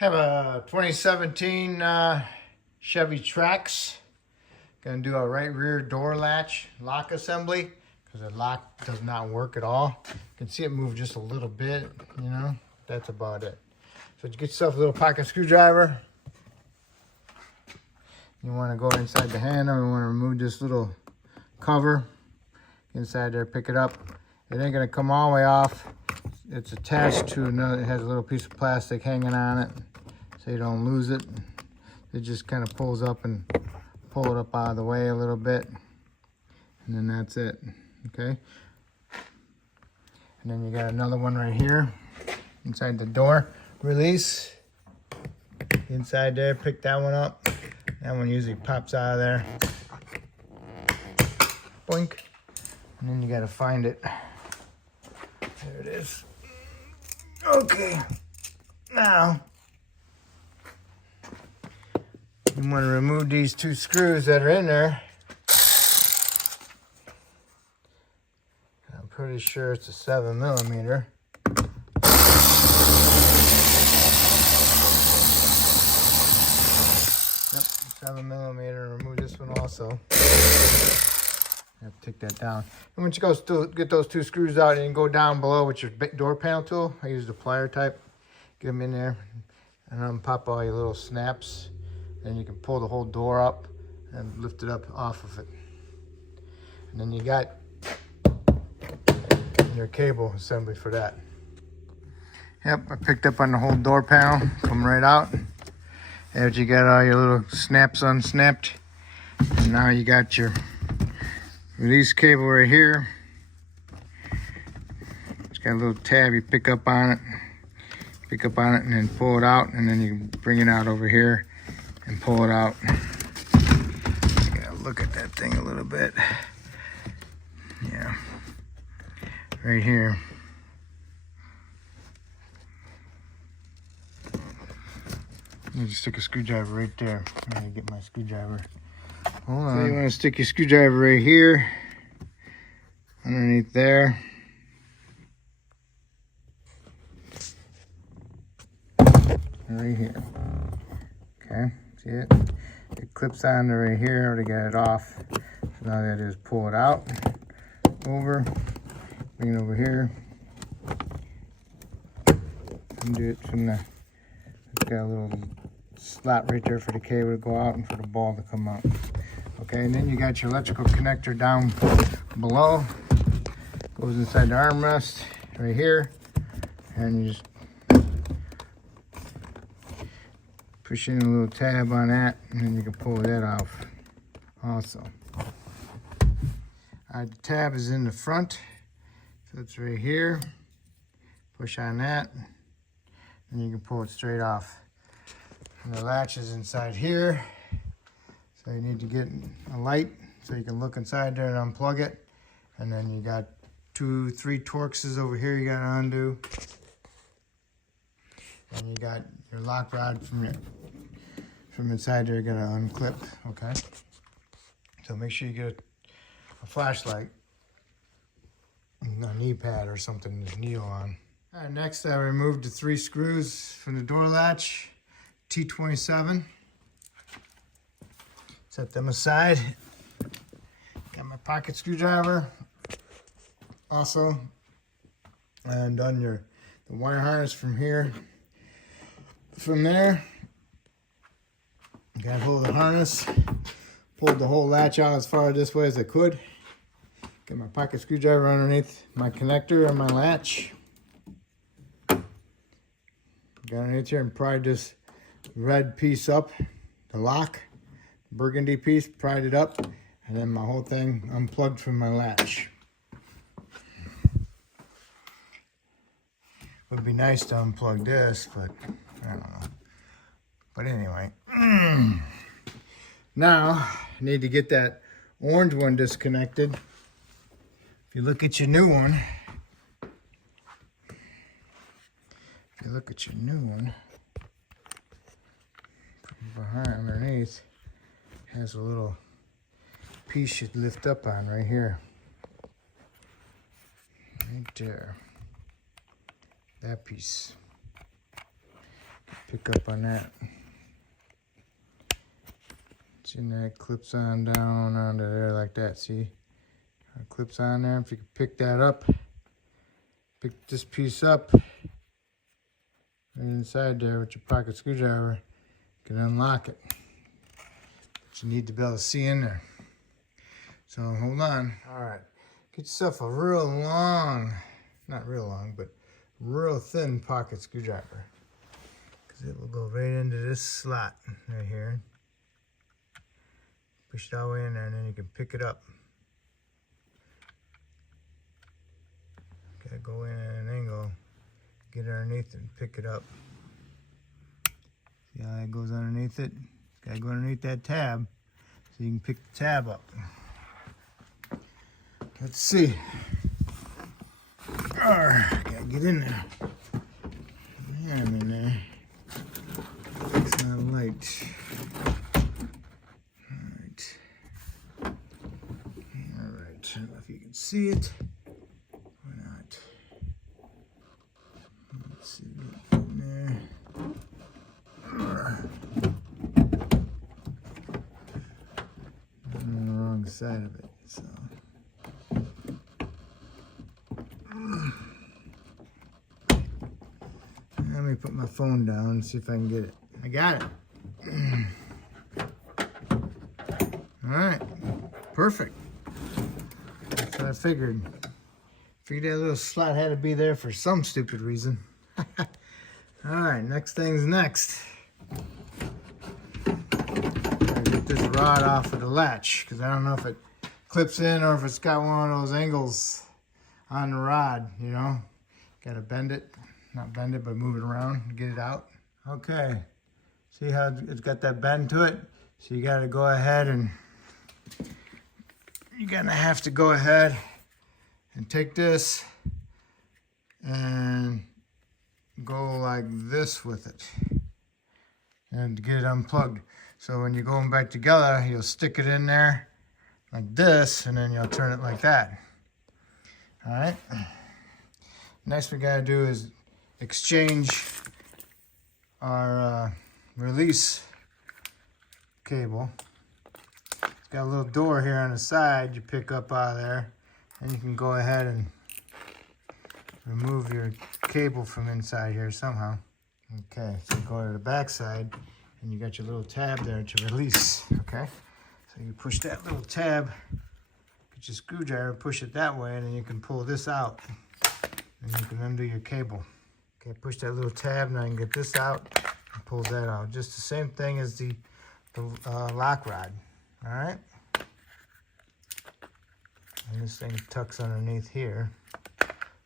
Have a 2017 Chevy Trax. Gonna do a right rear door latch lock assembly because the lock does not work at all. You can see it move just a little bit, you know, that's about it. So you get yourself a little pocket screwdriver. You want to go inside the handle. You want to remove this little cover inside there, pick it up. It ain't gonna come all the way off. It's attached to another, it has a little piece of plastic hanging on it so you don't lose it. It just kind of pulls up and pull it up out of the way a little bit. And then that's it, okay? And then you got another one right here inside the door. Release. Inside there, pick that one up. That one usually pops out of there. Boink. And then you gotta find it. There it is. Okay, now you want to remove these two screws that are in there. I'm pretty sure it's a 7mm. Yep, 7mm. Remove this one also. I have to take that down. And once you go get those two screws out, and you go down below with your door panel tool. I use the plier type. Get them in there and unpop all your little snaps. And you can pull the whole door up and lift it up off of it. And then you got your cable assembly for that. Yep, I picked up on the whole door panel. Come right out. After you got all your little snaps unsnapped. And now you got your release cable right here. It's got a little tab, you pick up on it, and then pull it out, and then you can bring it out over here and pull it out. You gotta look at that thing a little bit. Yeah, right here. You just stick a screwdriver right there. I'm gonna get my screwdriver. Hold on. So you want to stick your screwdriver right here, underneath there. Right here. Okay, see it? It clips onto right here to get it off. So now all I gotta do is pull it out, over, bring it over here, undo it from the, it's got a little slot right there for the cable to go out and for the ball to come out. Okay, and then you got your electrical connector down below. Goes inside the armrest right here. And you just push in a little tab on that, and then you can pull that off also. Alright, the tab is in the front. So it's right here. Push on that, and you can pull it straight off. And the latch is inside here. So you need to get a light so you can look inside there and unplug it. And then you got 3 Torxes over here you gotta undo. And you got your lock rod from inside there you gotta unclip, okay? So make sure you get a flashlight, a knee pad or something to kneel on. All right, next I removed the 3 screws from the door latch, T27. Set them aside. Got my pocket screwdriver also, and done the wire harness from here. From there, got hold of the harness, pulled the whole latch out as far this way as I could. Got my pocket screwdriver underneath my connector on my latch. Got underneath here and pried this red piece up, the lock. Burgundy piece, pried it up, and then my whole thing unplugged from my latch. Would be nice to unplug this, but I don't know. But anyway, now I need to get that orange one disconnected. If you look at your new one, from behind underneath, has a little piece you'd lift up on right here. Right there. That piece. pick up on that. See, that clips on down onto there like that. See, it clips on there. If you can pick that up, pick this piece up, and inside there with your pocket screwdriver, you can unlock it. But you need to be able to see in there. So hold on. All right, get yourself a real long, not real long, but real thin pocket screwdriver, because it will go right into this slot right here. Push it all the way in there, and then you can pick it up. Gotta go in at an angle, get underneath it and pick it up. See how that goes underneath it? Gotta go underneath that tab so you can pick the tab up. Let's see. Gotta get in there. Yeah, I'm in there. It's not light. I don't know if you can see it or not. Let's see what's in there. I'm on the wrong side of it, so. Let me put my phone down and see if I can get it. I got it. All right, perfect. That's what I figured. Figured that little slot had to be there for some stupid reason. All right, next thing's next. Gotta get this rod off of the latch, because I don't know if it clips in or if it's got one of those angles on the rod, you know. Gotta bend it, not bend it, but move it around to get it out. Okay, see how it's got that bend to it? So you gotta go ahead and you're gonna have to go ahead and take this and go like this with it and to get it unplugged. So when you're going back together, you'll stick it in there like this, and then you'll turn it like that. All right. Next we gotta do is exchange our release cable. It's got a little door here on the side you pick up out of there, and you can go ahead and remove your cable from inside here somehow. Okay, so you go to the back side and you got your little tab there to release, okay? So you push that little tab, get your screwdriver, push it that way, and then you can pull this out and you can undo your cable. Okay, push that little tab, now you can get this out and pull that out. Just the same thing as the lock rod, all right? And this thing tucks underneath here,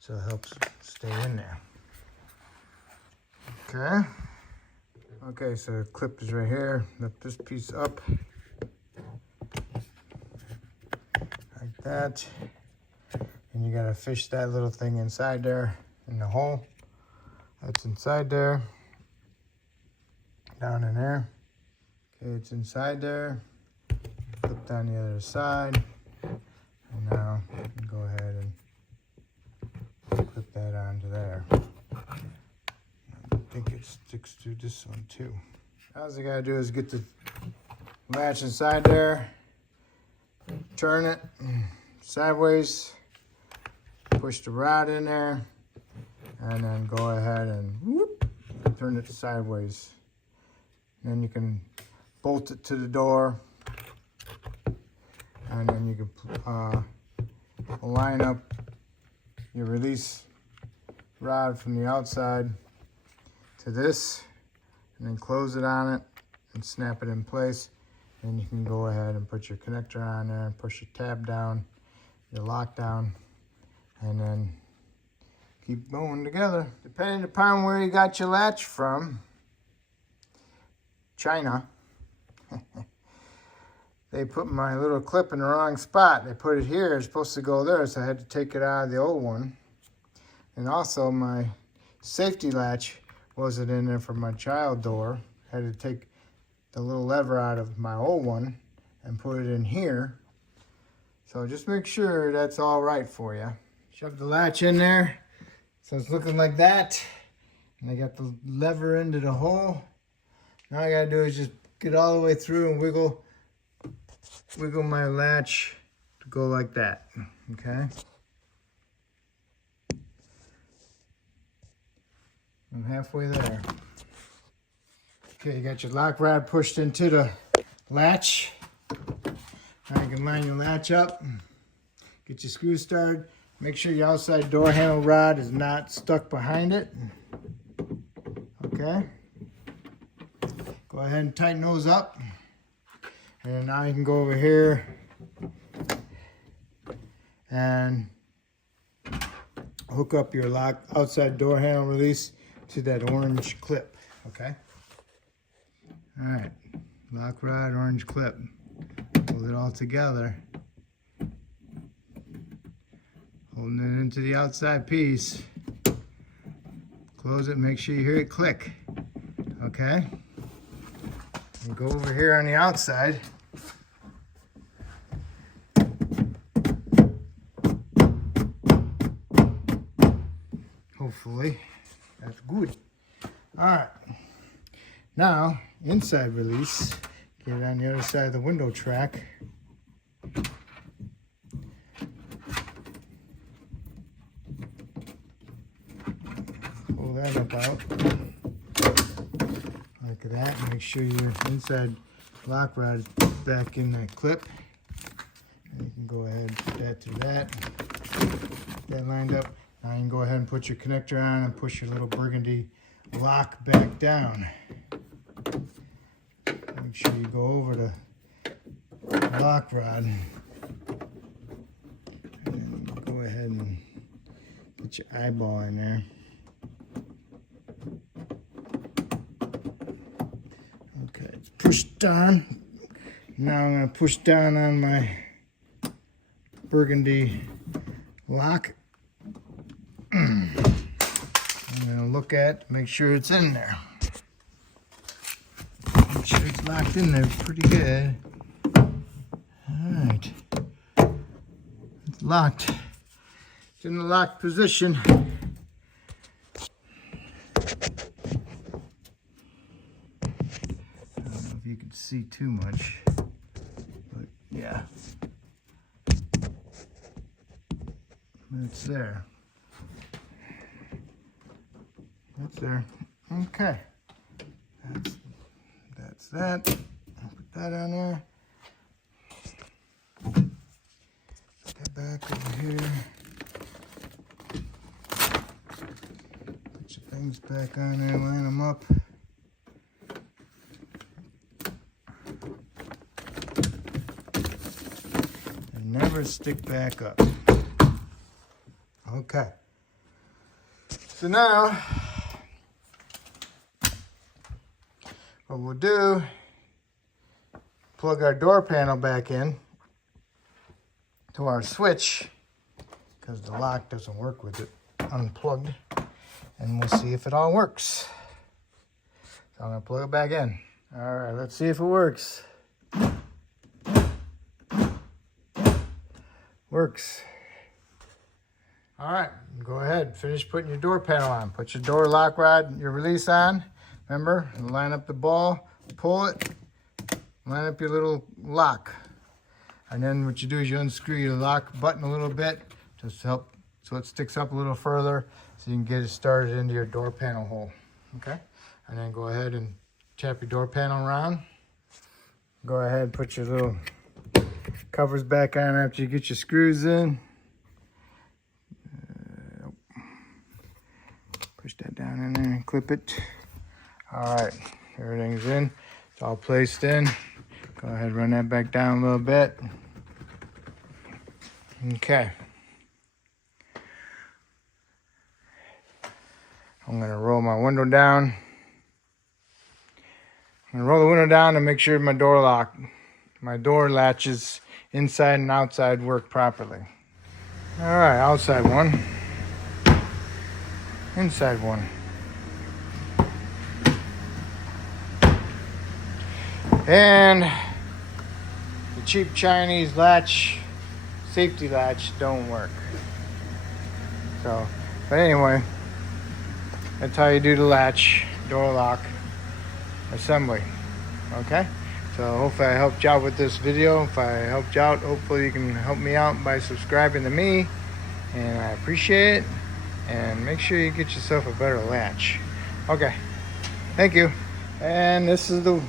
so it helps stay in there. Okay. Okay, so the clip is right here. Lift this piece up like that, and you gotta fish that little thing inside there in the hole. That's inside there, down in there. Okay, it's inside there. Flip down the other side, and now you can go ahead and clip that onto there. I think it sticks to this one too. Now all you gotta do is get the latch inside there, turn it sideways, push the rod in there, and then go ahead and whoop, turn it sideways. Then you can bolt it to the door, and then you can line up your release rod from the outside to this, and then close it on it and snap it in place. Then you can go ahead and put your connector on there and push your tab down, your lock down, and then keep going together. Depending upon where you got your latch from, China, they put my little clip in the wrong spot. They put it here, it's supposed to go there, so I had to take it out of the old one. And also my safety latch wasn't in there for my child door. I had to take the little lever out of my old one and put it in here. So just make sure that's all right for you. Shove the latch in there, so it's looking like that. And I got the lever into the hole. Now all I gotta do is just get all the way through and wiggle my latch to go like that, okay? I'm halfway there. Okay, you got your lock rod pushed into the latch. Now you can line your latch up, get your screw started. Make sure your outside door handle rod is not stuck behind it. Okay. Go ahead and tighten those up. And now you can go over here and hook up your outside door handle release to that orange clip. Okay. All right. Lock rod, orange clip. Hold it all together. Holding it into the outside piece. Close it, make sure you hear it click. Okay? And go over here on the outside. Hopefully, that's good. All right. Now, inside release. Get it on the other side of the window track. Pull that up out like that. Make sure your inside lock rod is back in that clip. And you can go ahead and put that through that. Get that lined up. Now you can go ahead and put your connector on and push your little burgundy lock back down. Make sure you go over the lock rod. And go ahead and put your eyeball in there. Okay, it's pushed down. Now I'm going to push down on my burgundy lock. I'm going to look at, make sure it's in there. Make sure it's locked in there pretty good. Alright. It's locked. It's in the locked position. I don't know if you can see too much, but yeah. It's there. That's there. Okay. That's that. I'll put that on there. Put that back over here. Put your things back on there, line them up. And never stick back up. Okay. So now, what we'll do, plug our door panel back in to our switch, because the lock doesn't work with it unplugged, and we'll see if it all works. So I'm going to plug it back in. All right, let's see if it works. Works. All right, go ahead, finish putting your door panel on. Put your door lock rod, your release on. Remember, line up the ball, pull it, line up your little lock. And then what you do is you unscrew your lock button a little bit, just help so it sticks up a little further so you can get it started into your door panel hole, okay? And then go ahead and tap your door panel around. Go ahead and put your little covers back on after you get your screws in. Push that down in there and clip it. All right, everything's in. It's all placed in. Go ahead and run that back down a little bit. Okay. I'm gonna roll my window down. I'm gonna roll the window down to make sure my door latches inside and outside work properly. All right, outside one. Inside one. And the cheap Chinese latch, safety latch don't work. So, but anyway, That's how you do the latch door lock assembly. Okay, so hopefully I helped you out with this video. If I helped you out, hopefully you can help me out by subscribing to me, and I appreciate it. And make sure you get yourself a better latch. Okay, thank you. And this is the